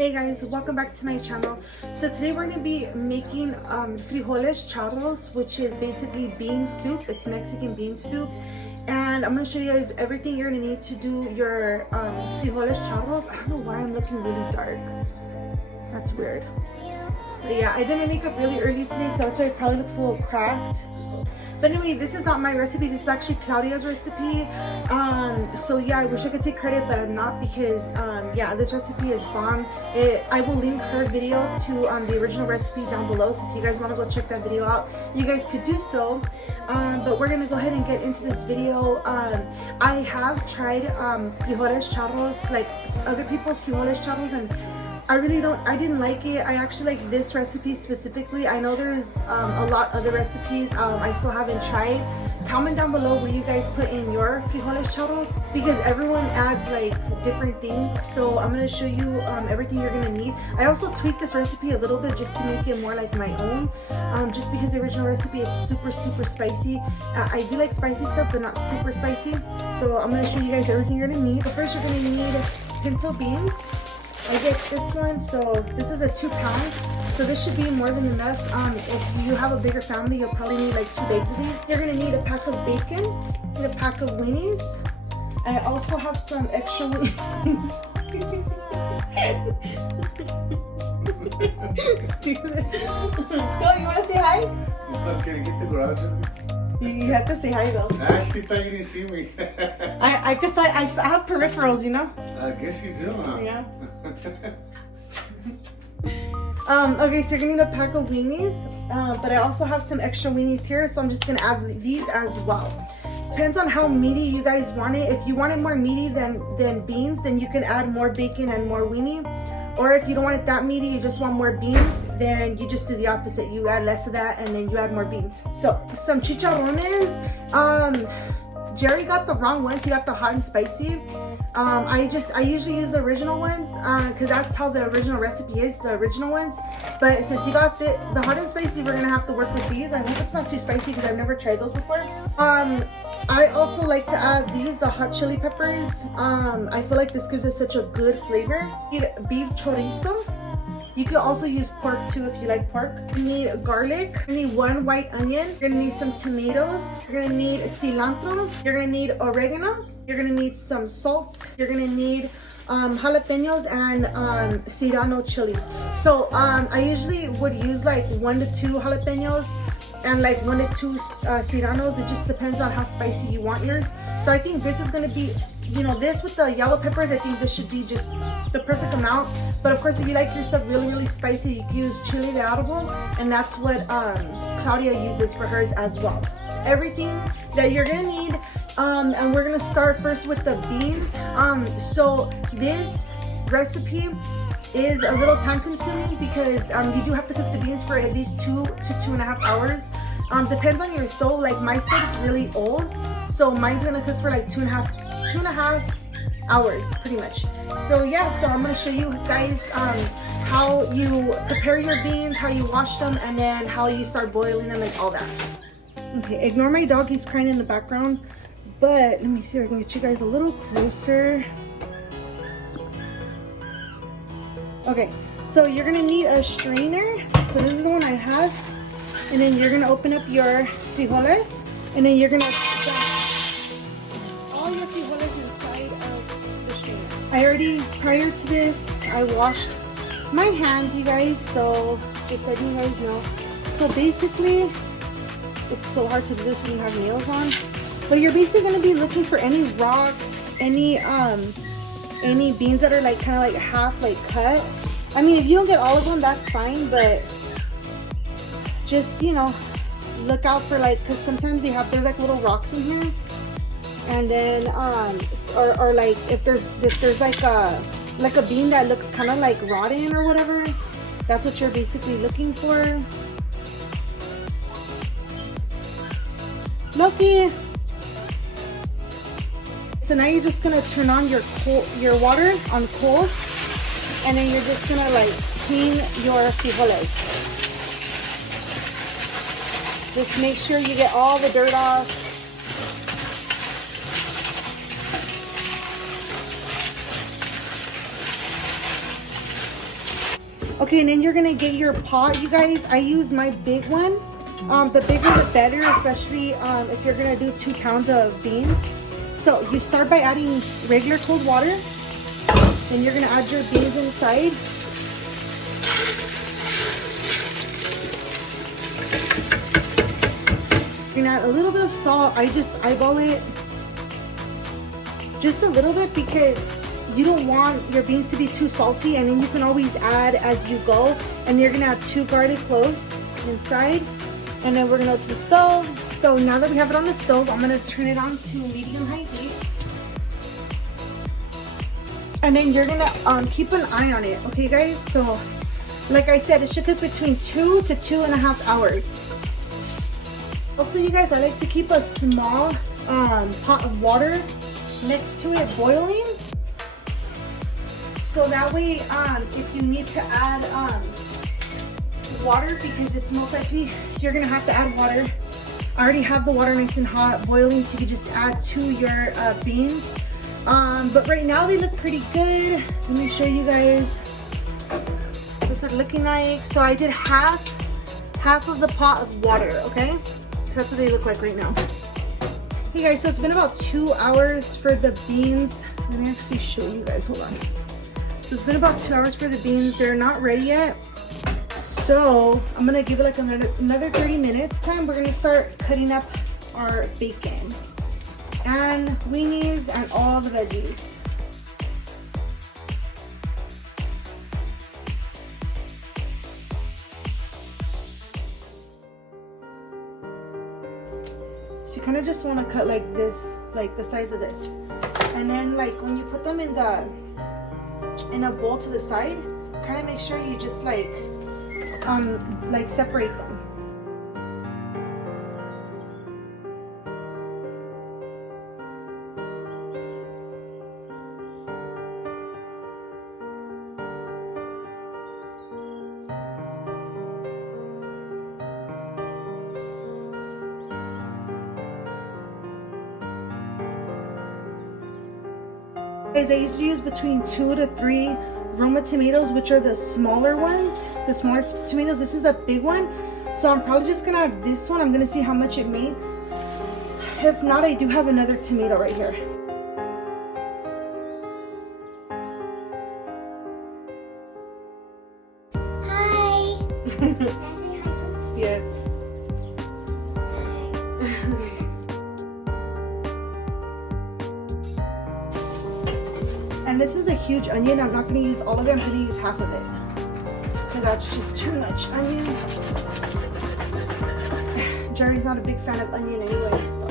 Hey guys, welcome back to my channel. So today we're going to be making frijoles charros, which is basically bean soup. It's Mexican bean soup. And I'm going to show you guys everything you're going to need to do your frijoles charros. I don't know why I'm looking really dark. That's weird. But yeah, I did my makeup really early today, so that's why it probably looks a little cracked. But anyway, this is not my recipe. This is actually Claudia's recipe. So yeah, I wish I could take credit, but I'm not, because yeah, this recipe is bomb. I will link her video to the original recipe down below. So if you guys want to go check that video out, you guys could do so. But we're gonna go ahead and get into this video. I have tried frijoles charros, like other people's frijoles charros, and I didn't like it. I actually like this recipe specifically. I know there's a lot other recipes I still haven't tried. Comment down below where you guys put in your frijoles charros, because everyone adds like different things. So I'm going to show you everything you're going to need. I also tweaked this recipe a little bit just to make it more like my own, just because the original recipe is super spicy. I do like spicy stuff, but not super spicy. So I'm going to show you guys everything you're going to need. But first you're going to need pinto beans. I get this one, so this is a 2 pound, so this should be more than enough. If you have a bigger family, you'll probably need like 2 bags of these. You're gonna need a pack of bacon, need a pack of weenies. I also have some extra Stupid. Oh, you wanna say hi? Can I get the garage? You have to say hi though. I actually thought you didn't see me. I guess I have peripherals, you know? I guess you do, huh? Yeah. Okay, so you're gonna need a pack of weenies, but I also have some extra weenies here, so I'm just gonna add these as well. Depends on how meaty you guys want it. If you want it more meaty than beans, then you can add more bacon and more weenie. Or if you don't want it that meaty, you just want more beans, then you just do the opposite. You add less of that and then you add more beans. So some chicharrones. Jerry got the wrong ones. He got the hot and spicy. I usually use the original ones because that's how the original recipe is, the original ones. But since he got the hot and spicy, we're gonna have to work with these. I hope it's not too spicy because I've never tried those before. I also like to add these, the hot chili peppers. I feel like this gives us such a good flavor. You need beef chorizo. You can also use pork too if you like pork. You need garlic. You need 1 white onion. You're gonna need some tomatoes. You're gonna need cilantro. You're gonna need oregano. You're gonna need some salt. You're gonna need jalapenos and serrano chilies. So I usually would use like 1 to 2 jalapenos and like 1 to 2 serranos. It just depends on how spicy you want yours. So I think this is gonna be, you know, this with the yellow peppers, I think this should be just the perfect amount. But of course, if you like your stuff really spicy, you can use chile de árbol, and that's what Claudia uses for hers as well. Everything that you're gonna need, and we're gonna start first with the beans. So this recipe is a little time consuming because you do have to cook the beans for at least 2 to 2.5 hours. Depends on your stove. Like my stove is really old, so mine's gonna cook for like 2.5 hours pretty much. So yeah, so I'm gonna show you guys how you prepare your beans, how you wash them, and then how you start boiling them and all that. Okay, ignore my dog, he's crying in the background, but let me see if I can get you guys a little closer. Okay, so you're gonna need a strainer. So this is the one I have, and then you're gonna open up your frijoles, and then you're gonna dump all your frijoles inside of the strainer. I already, prior to this, I washed my hands, you guys, so just letting you guys know. So basically, it's so hard to do this when you have nails on, but you're basically gonna be looking for any rocks, any beans that are like kind of like half like cut. I mean, if you don't get all of them, that's fine, but just, you know, look out for like, because sometimes there's like little rocks in here, and then or like if there's like a bean that looks kind of like rotten or whatever, that's what you're basically looking for. Loki. So now you're just gonna turn on your water on cold, and then you're just gonna like clean your frijoles. Just make sure you get all the dirt off. Okay, and then you're gonna get your pot, you guys. I use my big one. The bigger the better, especially if you're gonna do 2 pounds of beans. So you start by adding regular cold water. Then you're gonna add your beans inside. You're gonna add a little bit of salt. I just eyeball it just a little bit because you don't want your beans to be too salty, and then you can always add as you go. And you're gonna add 2 garlic cloves inside, and then we're gonna go to the stove. So now that we have it on the stove, I'm gonna turn it on to medium-high heat, and then you're gonna keep an eye on it, okay, guys? So, like I said, it should cook between 2 to 2.5 hours. Also, you guys, I like to keep a small pot of water next to it boiling. So that way, if you need to add water, because it's most likely you're gonna have to add water. I already have the water nice and hot boiling, so you can just add to your beans. But right now they look pretty good. Let me show you guys what they're looking like. So I did half of the pot of water, okay? That's what they look like right now. Hey guys, so it's been about 2 hours for the beans. Let me actually show you guys, hold on. So it's been about 2 hours for the beans. They're not ready yet. So I'm gonna give it like another 30 minutes time. We're gonna start cutting up our bacon and weenies and all the veggies. So you kind of just want to cut like this, like the size of this, and then like when you put them in a bowl to the side, kind of make sure you just like separate them. Guys, I used to use between 2 to 3 Roma tomatoes, which are the smaller ones, the smaller tomatoes. This is a big one, so I'm probably just gonna have this one. I'm gonna see how much it makes. If not, I do have another tomato right here. Hi. Yes. And this is a huge onion. I'm not going to use all of it. I'm going to use half of it, because that's just too much onion. Jerry's not a big fan of onion anyway, so.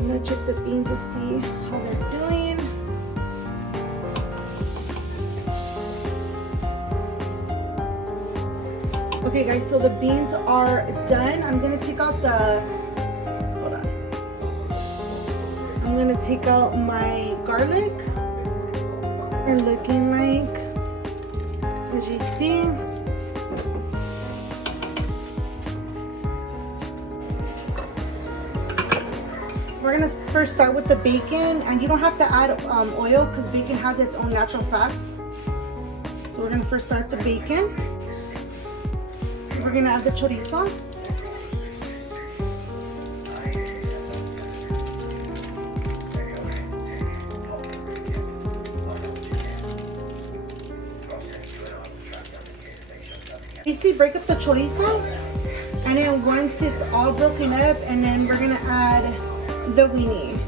I'm gonna check the beans to see how they're doing. Okay guys, so the beans are done. I'm gonna take out the, hold on. I'm gonna take out my garlic. They're looking like, as you see. We're gonna first start with the bacon, and you don't have to add oil because bacon has its own natural fats. So we're gonna first start the bacon. We're gonna add the chorizo. Basically break up the chorizo, and then once it's all broken up, and then we're gonna add the weenie.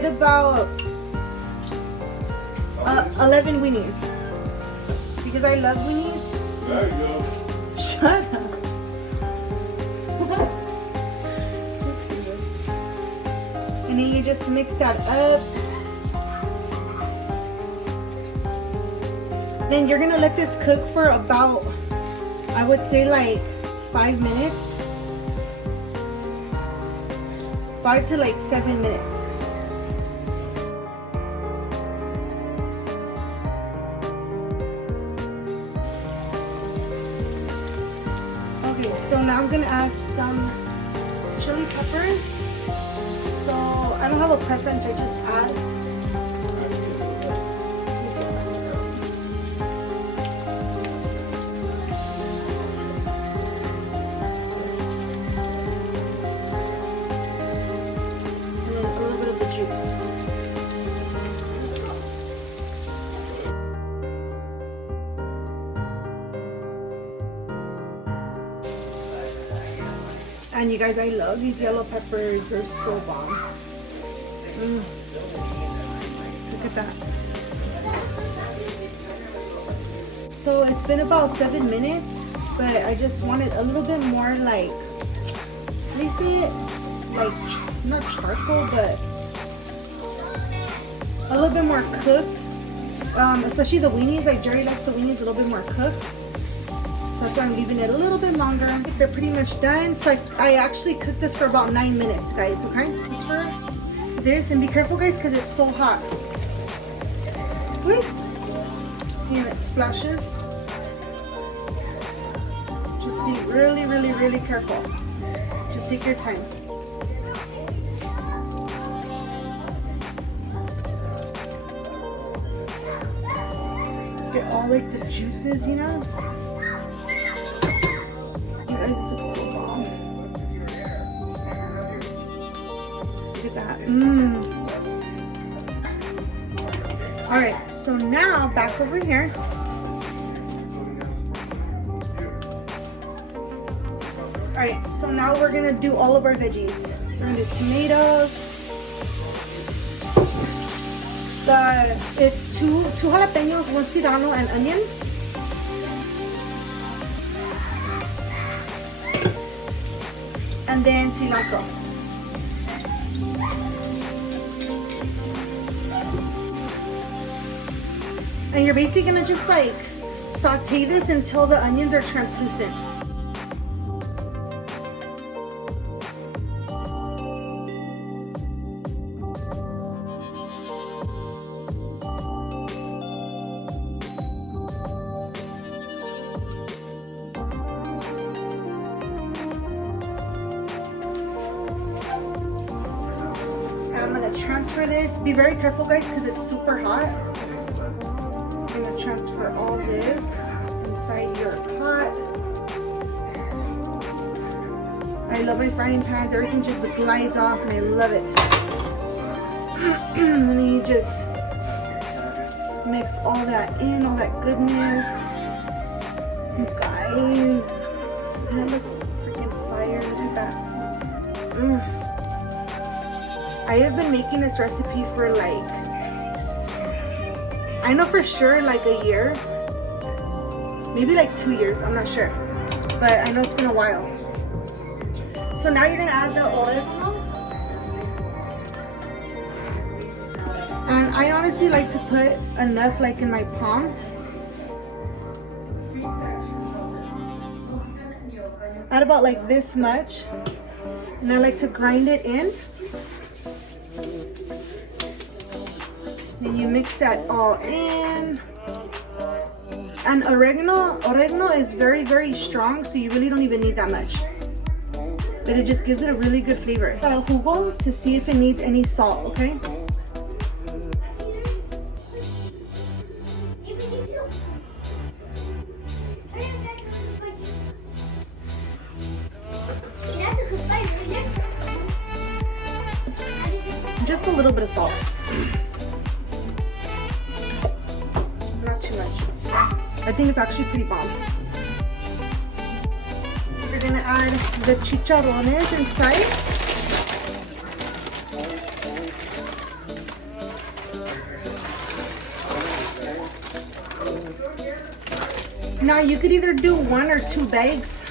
About 11 weenies. Because I love weenies. There you go. Shut up. And then you just mix that up. Then you're gonna let this cook for about, I would say like 5 minutes. 5 to like 7 minutes. Okay, so now I'm gonna add some chili peppers. So I don't have a preference, I just add. And then a little bit of the juice. And you guys, I love these yellow peppers. They're so bomb. Look at that. So it's been about 7 minutes, but I just wanted a little bit more like, how do you say it? Like, not charcoal, but a little bit more cooked. Especially the weenies. Like Jerry likes the weenies a little bit more cooked. So that's why I'm leaving it a little bit longer. They're pretty much done. So I actually cooked this for about 9 minutes, guys, okay? Just for this, and be careful, guys, because it's so hot. Wait. See, and it splashes. Just be really, really, really careful. Just take your time. Get all like the juices, you know? Guys, this looks so bomb. Look at that. Alright, so now back over here. Alright, so now we're gonna do all of our veggies. So we're gonna do tomatoes. It's two jalapenos, 1 serrano, and onion. And then cilantro. And you're basically gonna just like saute this until the onions are translucent. I'm gonna transfer this. Be very careful, guys, because it's super hot. I'm gonna transfer all this inside your pot. I love my frying pans. Everything just glides off, and I love it. And then you just mix all that in, all that goodness. You guys, doesn't that look freaking fire? Look at that. I have been making this recipe for like, I know for sure like a year, maybe like 2 years, I'm not sure, but I know it's been a while. So now you're gonna add the oregano. And I honestly like to put enough like in my palm. Add about like this much. And I like to grind it in. Then you mix that all in. And oregano is very, very strong, so you really don't even need that much. But it just gives it a really good flavor. El jugo to see if it needs any salt, okay? Just a little bit of salt. Not too much. I think it's actually pretty bomb. We're gonna add the chicharrones inside. Now you could either do 1 or 2 bags.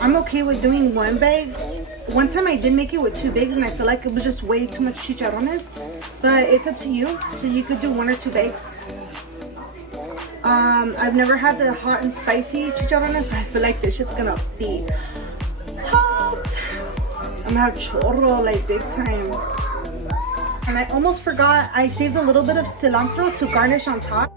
I'm okay with doing 1 bag. One time I did make it with 2 bags and I feel like it was just way too much chicharrones. But it's up to you. So you could do 1 or 2 bags. I've never had the hot and spicy chicharrones, so I feel like this shit's gonna be hot. I'm gonna have chorro like big time. And I almost forgot, I saved a little bit of cilantro to garnish on top.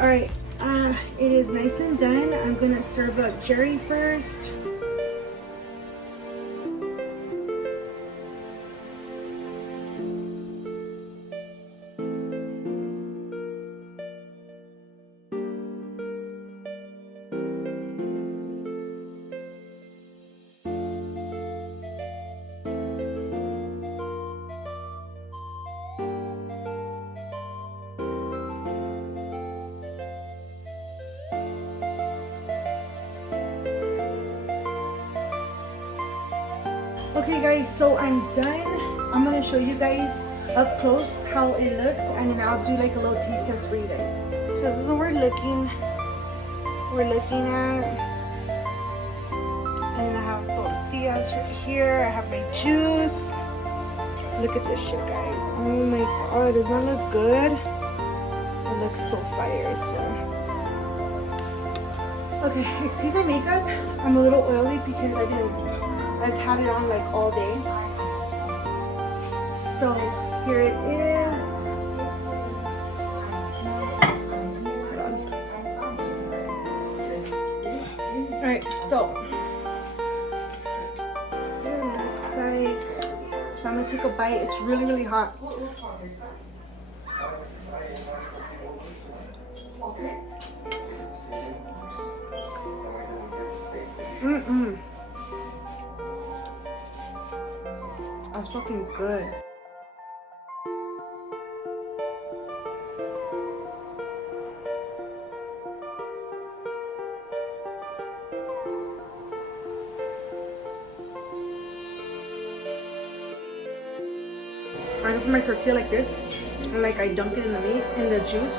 Alright, it is nice and done. I'm gonna serve up Jerry first. Okay guys, so I'm done. I'm gonna show you guys up close how it looks, and then I'll do like a little taste test for you guys. So this is what we're looking at. And then I have tortillas right here. I have my juice. Look at this shit, guys. Oh my god, does that look good? It looks so fire, I swear. Okay, excuse my makeup. I'm a little oily because I've had it on like all day. So here it is. Alright, so here it looks like. So I'm gonna take a bite. It's really, really hot. That's fucking good. I open my tortilla like this, and like I dunk it in the meat, in the juice.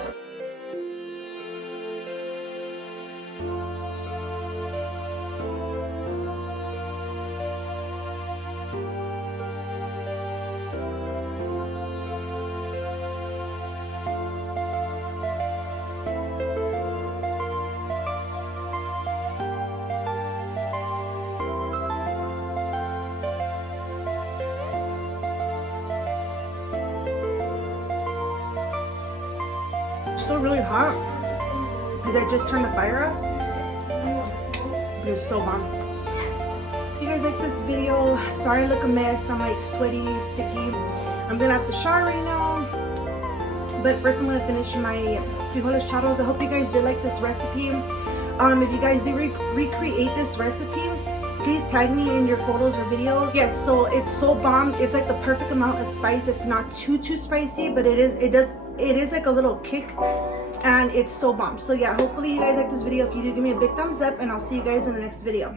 Still really hot because I just turned the fire off. It's so bomb. If you guys like this video, sorry I look a mess. I'm like sweaty, sticky. I'm gonna have to shower right now, but first I'm gonna finish my frijoles charros. I hope you guys did like this recipe. If you guys do recreate this recipe, please tag me in your photos or videos. Yes, so it's so bomb. It's like the perfect amount of spice. It's not too spicy, but it is like a little kick, and it's so bomb. So yeah, hopefully you guys like this video. If you do, give me a big thumbs up, and I'll see you guys in the next video.